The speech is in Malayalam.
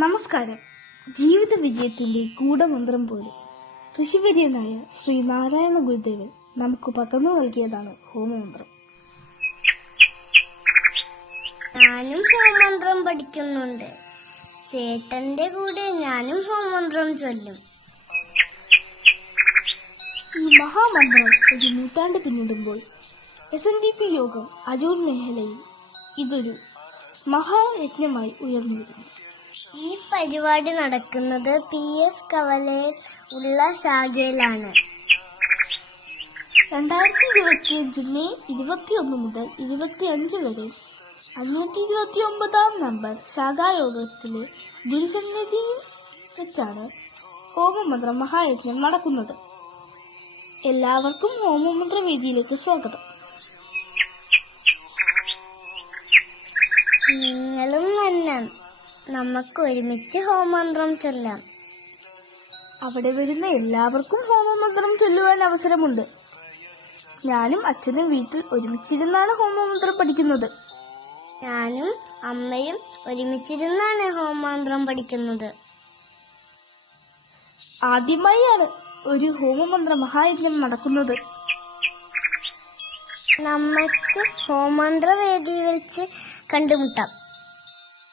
നമസ്കാരം. ജീവിത വിജയത്തിന്റെ ഗൂഢമന്ത്രം പോലെ ഋഷിവര്യനായ ശ്രീ നാരായണ ഗുരുദേവൻ നമുക്ക് പകർന്നു നൽകിയതാണ് ഹോമമന്ത്രം. ഞാനും ഹോമമന്ത്രം പഠിക്കുന്നുണ്ട്. ചേട്ടന്റെ കൂടെ ഞാനും ഹോമമന്ത്രം ചൊല്ലും. ഈ മഹാമന്ത്രം ഒരു നൂറ്റാണ്ട് പിന്നിടുമ്പോൾ SNDP യോഗം അരൂർ മേഖലയിൽ ഇതൊരു മഹായജ്ഞമായി ഉയർന്നു വരുന്നു. ഈ പരിപാടി നടക്കുന്നത് PS കവലയിൽ ഉള്ള ശാഖയിലാണ്. 2025 മെയ് 21 മുതൽ 25 വരെ 529 നമ്പർ ശാഖായോഗത്തിലെ ഗുരുസന്നിധിയിൽ വെച്ചാണ് ഹോമമന്ത്ര മഹായജ്ഞം നടക്കുന്നത്. എല്ലാവർക്കും ഹോമമന്ത്ര വേദിയിലേക്ക് സ്വാഗതം. നിങ്ങളും വരണം, നമുക്ക് ഒരുമിച്ച് ഹോമമന്ത്രം ചൊല്ലാം. അവിടെ വരുന്ന എല്ലാവർക്കും ഹോമമന്ത്രം ചൊല്ലുവാൻ അവസരമുണ്ട്. ഞാനും അച്ഛനും വീട്ടിൽ ഒരുമിച്ചിരുന്നാണ് ഹോമമന്ത്രം പഠിക്കുന്നത്. ഞാനും അമ്മയും ഒരുമിച്ചിരുന്നാണ് ഹോമമന്ത്രം പഠിക്കുന്നത്. ആദ്യമായാണ് ഒരു ഹോമമന്ത്ര മഹായജ്ഞം നടക്കുന്നത്. നമുക്ക് ഹോമമന്ത്ര വേദിയിൽ വെച്ച് കണ്ടുമുട്ടാം.